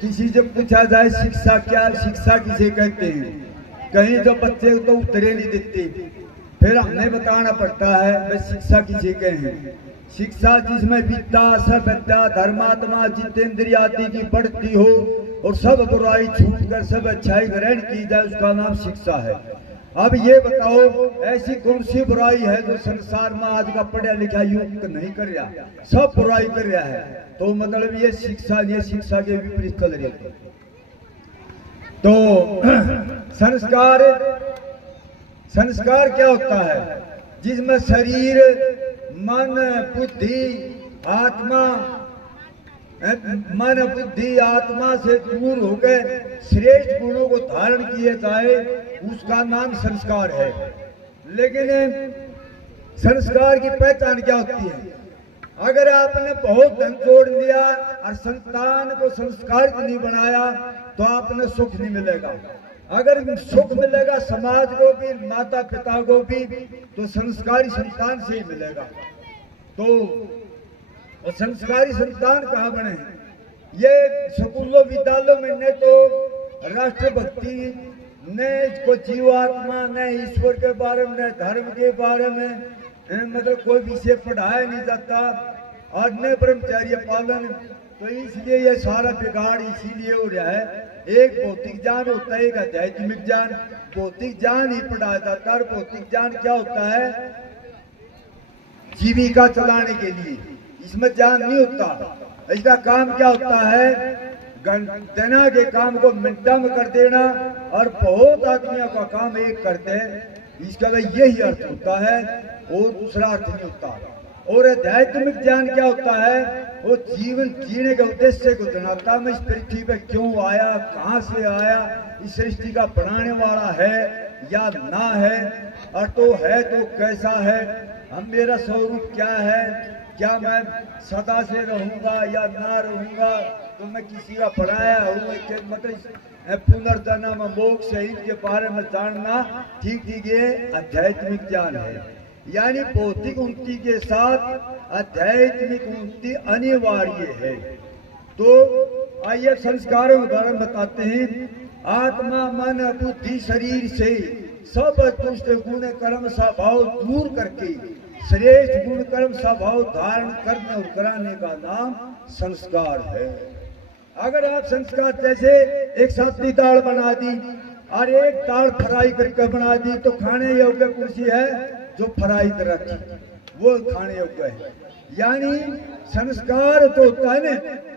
किसी से पूछा जाए शिक्षा क्या, शिक्षा किसे कहते हैं, कहीं तो बच्चे तो उत्तरे नहीं देते, फिर हमें बताना पड़ता है भाई शिक्षा किसे कहें। शिक्षा जिसमें विद्या सभ्यता धर्मात्मा जितेंद्रिय आदि की बढ़ती हो और सब बुराई छूट कर सब अच्छाई ग्रहण की जाए, उसका नाम शिक्षा है। अब ये बताओ ऐसी कौन सी बुराई है जो संसार में आज का पढ़ा लिखा युग नहीं कर रहा, सब बुराई कर रहा है, तो मतलब ये शिक्षा के विपरीत चल रही है। तो संस्कार क्या होता है, जिसमें शरीर मन बुद्धि आत्मा से दूर होकर श्रेष्ठ गुणों को धारण किए जाए, उसका नाम संस्कार है। लेकिन संस्कार की पहचान क्या होती है? अगर आपने बहुत धन जोड़ लिया और संतान को संस्कारित नहीं बनाया तो आपने सुख नहीं मिलेगा। अगर सुख मिलेगा समाज को भी माता पिता को भी तो संस्कारी संतान से ही मिलेगा। तो संस्कारी संतान कहाँ बने? ये स्कूलों विद्यालयों में न तो राष्ट्रभक्ति न को जीवात्मा न ईश्वर के बारे में न धर्म के बारे में मतलब कोई विषय पढ़ाया नहीं जाता और न ब्रह्मचर्य पालन। तो इसलिए ये सारा बिगाड़ इसीलिए हो रहा है। एक भौतिक ज्ञान होता है, एक आध्यात्मिक ज्ञान। भौतिक ज्ञान ही पढ़ाया जाता है। भौतिक ज्ञान क्या होता है? जीविका चलाने के लिए, इसमें ज्ञान नहीं होता। इसका काम क्या होता है? देना के काम को मिनटों में कर देना और बहुत आदमियों का काम एक करते हैं, इसका यही अर्थ होता है और दूसरा अर्थ नहीं होता। और आध्यात्मिक ज्ञान क्या होता है? वो जीवन जीने के उद्देश्य को जनाता, मैं इस पृथ्वी पे क्यों आया, कहाँ से आया, इस सृष्टि का बनाने वाला है या ना है, और तो है तो कैसा है, हम मेरा स्वरूप क्या है, क्या मैं सदा से रहूंगा या ना रहूंगा, तो मैं किसी का बनाया हूँ, मतलब पुनर्जन्म मोक्ष इनके बारे में जानना ठीक ये आध्यात्मिक ज्ञान है। यानी भौतिक उन्नति के साथ आध्यात्मिक उन्नति अनिवार्य है। तो आइए संस्कारों के बारे में बताते हैं। आत्मा मन बुद्धि शरीर से सब दुष्ट गुण कर्म स्वभाव दूर करके श्रेष्ठ गुण कर्म स्वभाव धारण करने और कराने का नाम संस्कार है। अगर आप संस्कार जैसे एक साथी दाल बना दी और एक दाल फ्राई करके बना दी तो खाने योग्य कुर्सी है, जो फ्राई कर रखी वो खाने योग्य है। यानी संस्कार तो होता है ना,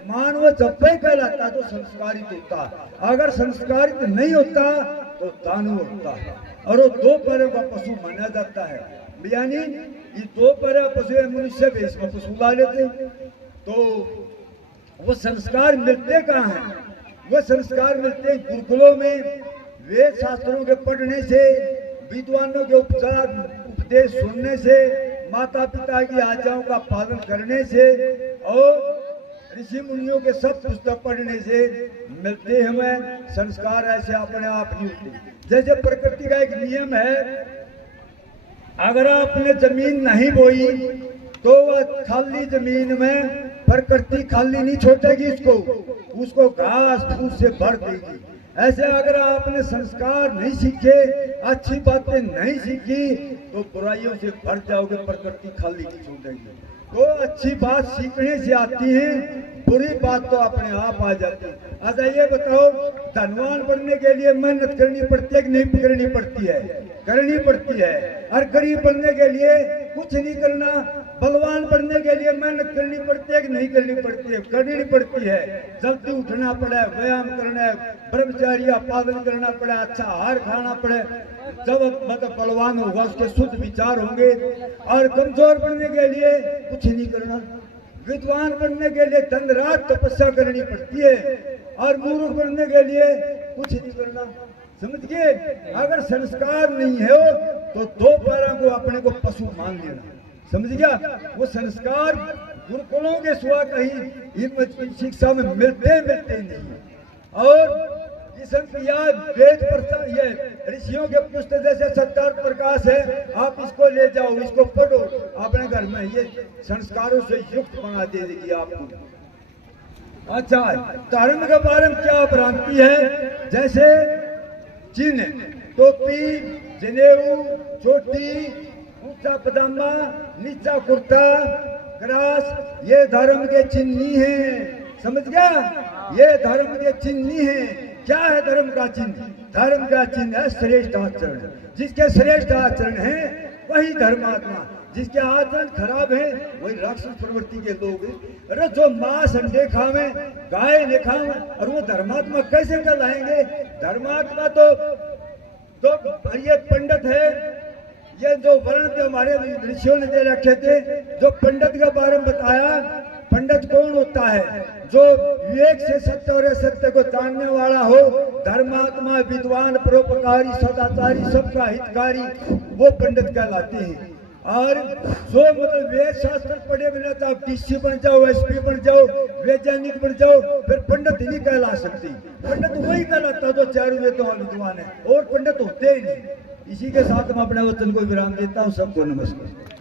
मानव जब भी कहलाता तो संस्कारित होता, अगर संस्कारित नहीं होता तो दानव होता है। और वो दो पैरों का पशु माना जाता है। यानी ये दो पैर पशु मनुष्य भी इसमें पशु ला लेते। तो वो संस्कार मिलते कहाँ हैं? वो संस्कार मिलते हैं गुरुकुलों में, वेद शास्त्रों के पढ़ने से, विद्वानों के उपदेश सुनने से, माता पिता की आज्ञाओं का पालन करने से और ऋषि मुनियों के सब पुस्तक पढ़ने से मिलते हमें संस्कार। ऐसे अपने आप नहीं होते। जैसे प्रकृति का एक नियम है, अगर आपने जमीन नहीं बोई तो वह खाली जमीन में प्रकृति खाली नहीं छोड़ेगी, उसको घास फूस से भर देगी। ऐसे अगर आपने संस्कार नहीं सीखे, अच्छी बातें नहीं सीखी तो बुराइयों से भर जाओगे, प्रकृति खाली नहीं छोड़ेगी। तो अच्छी बात सीखने से आती है, बुरी बात तो अपने आप आ जाती है। अच्छा ये बताओ, धनवान बनने के लिए मेहनत करनी पड़ती है कि नहीं करनी पड़ती है? करनी पड़ती है। और गरीब बनने के लिए कुछ नहीं करना, बलवान बनने के लिए मेहनत करनी पड़ती है कि नहीं करनी पड़ती है? करनी पड़ती है। जल्दी उठना पड़े, व्यायाम करना है, ब्रह्मचर्य पालन करना पड़े, अच्छा आहार खाना पड़े, जब मतलब बलवान होगा उसके शुद्ध विचार होंगे। और कमजोर बनने के लिए कुछ नहीं करना। विद्वान बनने के लिए दिन रात तपस्या करनी पड़ती है और मूर्ख बनने के लिए कुछ नहीं करना। समझ गए? अगर संस्कार नहीं है तो दो पैरों को अपने को पशु मान लेना। समझ गया? वो संस्कार गुरुकुलों के सिवा कहीं इन शिक्षा में मिलते नहीं। और वेद ये ऋषियों के पुस्तक जैसे सत्कार प्रकाश है, आप इसको ले जाओ, इसको पढ़ो अपने घर में, ये संस्कारों से युक्त बना देगी आपको। अच्छा, धर्म के बारे में क्या भ्रांति है? जैसे चिन्ह, टोपी, जनेऊ, चोटी, ऊंचा पजामा, नीचा कुर्ता, क्रास, ये धर्म के चिन्ह नहीं है। समझ गया? ये धर्म के चिन्ह नहीं है। क्या है धर्म का चिन्ह? धर्म का चिन्ह है श्रेष्ठ आचरण। जिसके श्रेष्ठ आचरण है वही धर्मात्मा। जिसके आचरण खराब है वही राक्षस प्रवृत्ति के लोग हैं। अरे जो मांस अंडे खावे, गाय ने खावे, और वो धर्मात्मा कैसे कहलाएंगे? धर्मात्मा तो ये पंडित है, ये जो वर्ण थे हमारे ऋषियों ने दे रखे थे। जो पंडित के बारे में बताया, पंडित कौन होता है? जो विवेक से सत्य और असत्य को जानने वाला हो, धर्मात्मा, विद्वान, परोपकारी, सदाचारी, सबका हितकारी, वो पंडित कहलाते हैं। और जो मतलब वेद शास्त्र पढ़े बिना तो आप टीसी बन जाओ, एसपी बन जाओ, वैज्ञानिक बन जाओ, फिर पंडित ही नहीं कहला सकती। पंडित वही कहलाता जो चारों वेदों का विद्वान है, और पंडित होते ही नहीं। इसी के साथ मैं अपने वचन को विराम देता हूँ। सबको नमस्कार।